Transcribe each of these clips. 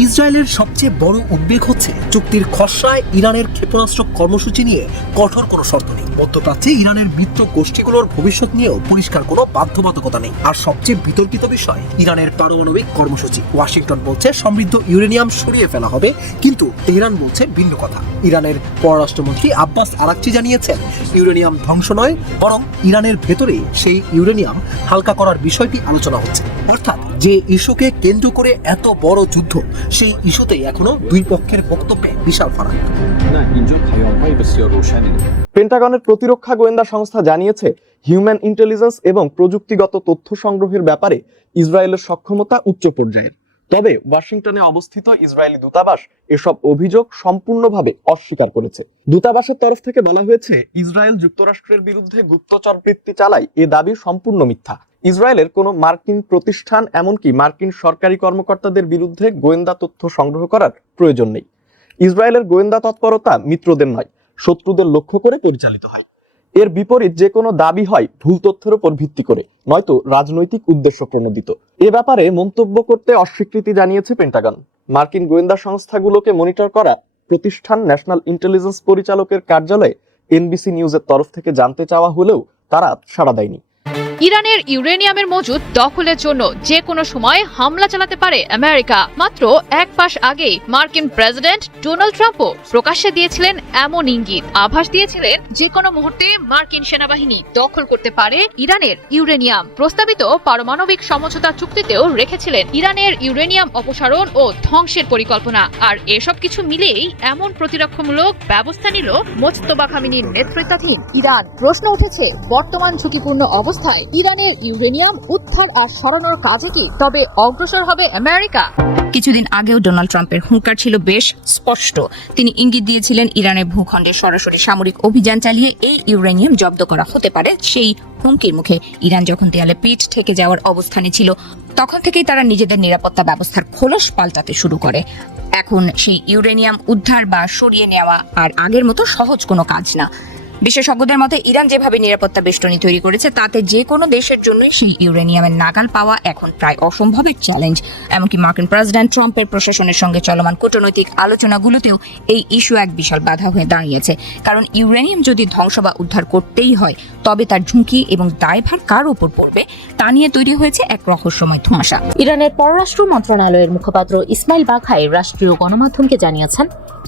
ইসরায়েলের সবচেয়ে বড় উদ্বেগ হচ্ছে চুক্তির খসড়ায় ইরানের ক্ষেপণাস্ত্র কর্মসূচি নিয়ে কঠোর কোনো শর্ত নেই। মধ্যপ্রাচ্যে ইরানের মিত্র গোষ্ঠীগুলোর ভবিষ্যৎ নিয়েও পরিষ্কার কোনো বাধ্যবাধকতা নেই। আর সবচেয়ে বিতর্কিত বিষয় ইরানের পারমাণবিক কর্মসূচি। ওয়াশিংটন বলছে সমৃদ্ধ ইউরেনিয়াম সরিয়ে ফেলা হবে, কিন্তু তেহরান বলছে ভিন্ন কথা। ইরানের পররাষ্ট্রমন্ত্রী আব্বাস আরাকচি জানিয়েছেন ইউরেনিয়াম ধ্বংস নয়, বরং ইরানের ভেতরে সেই ইউরেনিয়াম হালকা করার বিষয়টি আলোচনা হচ্ছে। অর্থাৎ যে ইস্যুকে কেন্দ্র করে এত বড় যুদ্ধ, সেই ইস্যুতে এখনো দুই পক্ষের বক্তব্যে বিশাল ফারাক। পেন্টাগনের প্রতিরক্ষা গোয়েন্দা সংস্থা জানিয়েছে হিউম্যান ইন্টেলিজেন্স এবং প্রযুক্তিগত তথ্য সংগ্রহের ব্যাপারে ইসরায়েলের সক্ষমতা উচ্চ পর্যায়ের। তবে ওয়াশিংটনে অবস্থিত ইসরায়েলি দূতাবাস এসব অভিযোগ সম্পূর্ণভাবে অস্বীকার করেছে। দূতাবাসের তরফ থেকে বলা হয়েছে ইসরায়েল যুক্তরাষ্ট্রের বিরুদ্ধে গুপ্তচর বৃত্তি চালায়, এ দাবি সম্পূর্ণ মিথ্যা। ইসরায়েলের কোনো মার্কিন প্রতিষ্ঠান, এমনকি মার্কিন সরকারি কর্মকর্তাদের বিরুদ্ধে গোয়েন্দা তথ্য সংগ্রহ করার প্রয়োজন নেই। ইসরায়েলের গোয়েন্দা তৎপরতা মিত্রদের নয়, শত্রুদের লক্ষ্য করে পরিচালিত হয়। এর বিপরীত যে কোনো দাবি হয় ভুল তথ্যের উপর ভিত্তি করে, নয়তো রাজনৈতিক উদ্দেশ্য প্রণোদিত। এ ব্যাপারে মন্তব্য করতে অস্বীকৃতি জানিয়েছে পেন্টাগন। মার্কিন গোয়েন্দা সংস্থাগুলোকে মনিটর করা প্রতিষ্ঠান ন্যাশনাল ইন্টেলিজেন্স পরিচালকের কার্যালয়ে এনবিসি নিউজের তরফ থেকে জানতে চাওয়া হলেও তারা সাড়া দেয়নি। ইরানের ইউরেনিয়ামের মজুদ দখলের জন্য যে কোনো সময় হামলা চালাতে পারে আমেরিকা। মাত্র এক মাস আগেই মার্কিন প্রেসিডেন্ট ডোনাল্ড ট্রাম্পও প্রকাশ্যে দিয়েছিলেন এমন ইঙ্গিত। আভাস দিয়েছিলেন যে কোনো মুহূর্তে মার্কিন সেনাবাহিনী দখল করতে পারে ইরানের ইউরেনিয়াম। প্রস্তাবিত পারমাণবিক সমঝোতা চুক্তিতেও রেখেছিলেন ইরানের ইউরেনিয়াম অপসারণ ও ধ্বংসের পরিকল্পনা। আর এসব কিছু মিলেই এমন প্রতিরক্ষামূলক ব্যবস্থা নিল মোজতবা খামেনির নেতৃত্বাধীন ইরান। প্রশ্ন উঠেছে, বর্তমান ঝুঁকিপূর্ণ অবস্থায় ইরানের ইউরেনিয়াম উদ্ধার আর সরানোর কাজে কি তবে অগ্রসর হবে আমেরিকা? কিছুদিন আগেও ডোনাল্ড ট্রাম্পের হুঙ্কার ছিল বেশ স্পষ্ট। তিনি ইঙ্গিত দিয়েছিলেন ইরানের ভূখণ্ডে সরাসরি সামরিক অভিযান চালিয়ে এই ইউরেনিয়াম জব্দ করা হতে পারে। সেই হুমকির মুখে ইরান যখন দেয়ালে পিঠ ঠেকে যাওয়ার অবস্থানে ছিল, তখন থেকেই তারা নিজেদের নিরাপত্তা ব্যবস্থার খোলস পাল্টাতে শুরু করে। এখন সেই ইউরেনিয়াম উদ্ধার বা সরিয়ে নেওয়া আর আগের মতো সহজ কোনো কাজ না। বিশেষজ্ঞদের মতে ইরান যেভাবে নিরাপত্তা বেষ্টনী তৈরি করেছে, তাতে যে কোনো দেশের জন্যই সেই ইউরেনিয়ামের নাগাল পাওয়া এখন প্রায় অসম্ভবের চ্যালেঞ্জ। এমনকি মার্কিন প্রেসিডেন্ট ট্রাম্পের প্রশাসনের সঙ্গে চলমান কূটনৈতিক আলোচনাগুলোতেও এই ইস্যু এক বিশাল বাধা হয়ে দাঁড়িয়েছে। কারণ ইউরেনিয়াম যদি ধ্বংস বা উদ্ধার করতেই হয়, তবে তার ঝুঁকি এবং দায়ভার কার উপর পড়বে তা নিয়ে তৈরি হয়েছে এক রহস্যময় ধোঁয়াশা। ইরানের পররাষ্ট্র মন্ত্রণালয়ের মুখপাত্র ইসমাইল বাঘাই রাষ্ট্রীয় গণমাধ্যমকে জানিয়েছেন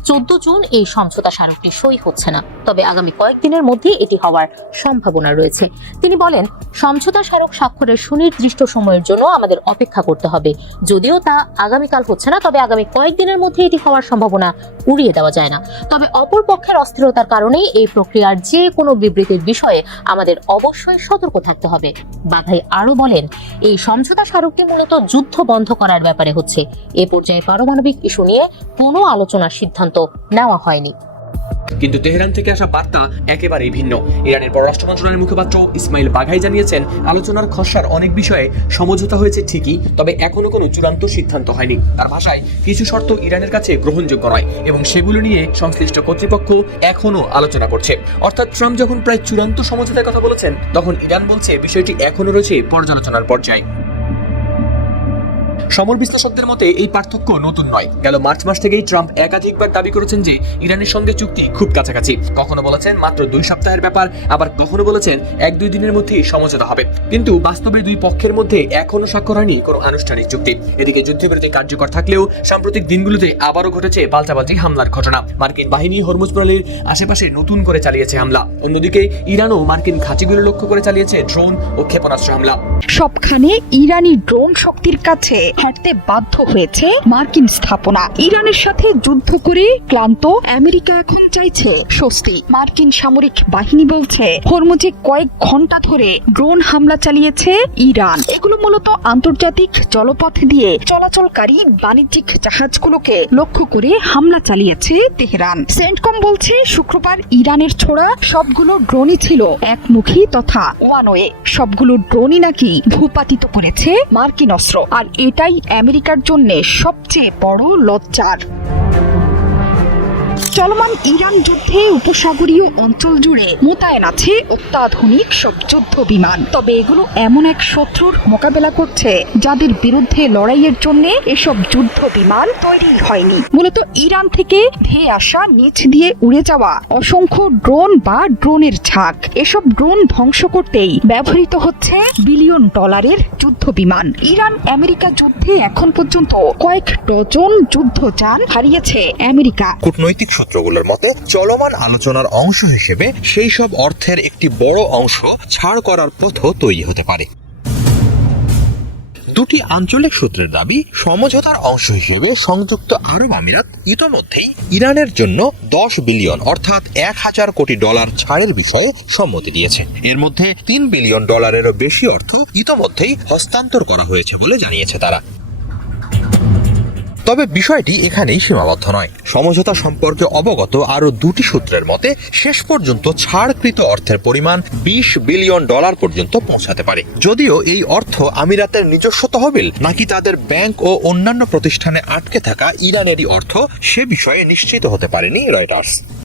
14 জুন এই সমঝোতা স্মারকটি সই হচ্ছে না, তবে আগামী কয়েকদিনের মধ্যে এটি হওয়ার সম্ভাবনা রয়েছে। তিনি বলেন, সমঝোতা স্মারক স্বাক্ষরের সুনির্দিষ্ট সময়ের জন্য আমাদের অপেক্ষা করতে হবে। যদিও তা আগামীকাল হচ্ছে না, তবে আগামী কয়েকদিনের মধ্যে এটি হওয়ার সম্ভাবনা উড়িয়ে দেওয়া যায় না। তবে অপর পক্ষের অস্থিরতার কারণেই এই প্রক্রিয়ার যে কোনো বিবৃতির বিষয়ে আমাদের অবশ্যই সতর্ক থাকতে হবে। বাঘাই আরো বলেন, এই সমঝোতা স্মারকটি মূলত যুদ্ধ বন্ধ করার ব্যাপারে হচ্ছে। এ পর্যায়ে পারমাণবিক ইস্যু নিয়ে কোনো আলোচনার সিদ্ধান্ত নেওয়া হয়নি। কিন্তু তেহরান থেকে আসা বার্তা একেবারেই ভিন্ন। ইরানের পররাষ্ট্র মন্ত্রণালয়ের মুখপাত্র ইসমাইল বাঘাই জানিয়েছেন, আলোচনার খসড়ার অনেক বিষয়ে সমঝোতা হয়েছে ঠিকই, তবে এখনো কোনো চূড়ান্ত সিদ্ধান্ত হয়নি। তার ভাষায় কিছু শর্ত ইরানের কাছে গ্রহণযোগ্য নয় এবং সেগুলো নিয়ে সংশ্লিষ্ট কর্তৃপক্ষ এখনো আলোচনা করছে। অর্থাৎ ট্রাম্প যখন প্রায় চূড়ান্ত সমঝোতার কথা বলেছেন, তখন ইরান বলছে বিষয়টি এখনো রয়েছে পর্যালোচনার পর্যায়ে। সমর বিশ্লেষকদের মতে এই পার্থক্য নতুন নয়। গেল মার্চ মাস থেকেই ট্রাম্প একাধিকবার দাবি করেছেন যে ইরানের সঙ্গে চুক্তি খুব কাছাকাছি। কখনো বলেছেন মাত্র 2 সপ্তাহের ব্যাপার, আবার কখনো বলেছেন 1-2 দিনের মধ্যেই সমঝোতা হবে। কিন্তু বাস্তবে দুই পক্ষের মধ্যে এখনো স্বাক্ষর হয়নি কোনো আনুষ্ঠানিক চুক্তি। এদিকে যুদ্ধবিরতি কার্যকর থাকলেও সাম্প্রতিক দিনগুলোতে আবারও ঘটেছে পাল্টাপাল্টি হামলার ঘটনা। মার্কিন বাহিনী হরমুজ প্রণালীর আশেপাশে নতুন করে চালিয়েছে হামলা। অন্যদিকে ইরানও মার্কিন ঘাঁটিগুলো লক্ষ্য করে চালিয়েছে ড্রোন ও ক্ষেপণাস্ত্র হামলা। সবখানে ইরানি ড্রোন শক্তির কাছে হাঁটতে বাধ্য হয়েছে মার্কিন স্থাপনা। ইরানের সাথে যুদ্ধ করে ক্লান্ত আমেরিকা এখন চাইছে স্বস্তি। মার্কিন সামরিক বাহিনী বলছে হরমুজে কয়েক ঘন্টা ধরে ড্রোন হামলা চালিয়েছে ইরান। এগুলো মূলত আন্তর্জাতিক জলপথ দিয়ে চলাচলকারী বাণিজ্যিক জাহাজগুলোকে লক্ষ্য করে হামলা চালিয়েছে তেহরান। সেন্টকম বলছে শুক্রবার ইরানের ছোড়া সবগুলো ড্রোনই ছিল একমুখী তথা ওয়ান ওয়ে। সবগুলো ড্রোনই নাকি ভূপাতিত করেছে মার্কিন অস্ত্র, আর এটাই আমেরিকার জন্য সবচেয়ে বড় লজ্জার। চলমান ইরান যুদ্ধে উপসাগরীয় অঞ্চল জুড়ে মোতায়েন আছে অত্যাধুনিক সব যুদ্ধ বিমান। তবে এগুলো এমন এক শত্রুর মোকাবেলা করছে যাদের বিরুদ্ধে লড়াইয়ের জন্য এসব যুদ্ধ বিমান তৈরি হয়নি। মূলত ইরান থেকে ধেয়ে আসা নিচ দিয়ে উড়ে যাওয়া অসংখ্য ড্রোন বা ড্রোনের ঝাঁক। এসব ড্রোন ধ্বংস করতেই ব্যবহৃত হচ্ছে বিলিয়ন ডলারের যুদ্ধ বিমান। ইরান আমেরিকা যুদ্ধে এখন পর্যন্ত কয়েক ডজন যুদ্ধযান হারিয়েছে আমেরিকা। কূটনৈতিক সূত্রগুলোর মতে চলমান আলোচনার অংশ হিসেবে সেই সব অর্থের একটি বড় অংশ ছাড় করার পথও তৈরি হতে পারে। দুটি আঞ্চলিক সূত্রের দাবি, সমঝোতার অংশ হিসেবে সংযুক্ত আরব আমিরাত ইতোমধ্যেই ইরানের জন্য 10 বিলিয়ন অর্থাৎ 1000 কোটি ডলার ছাড়ের বিষয়ে সম্মতি দিয়েছে। এর মধ্যে 3 বিলিয়ন ডলারেরও বেশি অর্থ ইতোমধ্যেই হস্তান্তর করা হয়েছে বলে জানিয়েছে তারা। তবে বিষয়টি এখানেই সীমাবদ্ধ নয়। সমঝোতা সম্পর্কে অবগত আরও দুটি সূত্রের মতে শেষ পর্যন্ত ছাড়কৃত অর্থের পরিমাণ 20 বিলিয়ন ডলার পর্যন্ত পৌঁছাতে পারে। যদিও এই অর্থ আমিরাতের নিজস্ব তহবিল নাকি তাদের ব্যাংক ও অন্যান্য প্রতিষ্ঠানে আটকে থাকা ইরানেরই অর্থ, সে বিষয়ে নিশ্চিত হতে পারেনি রয়টার্স।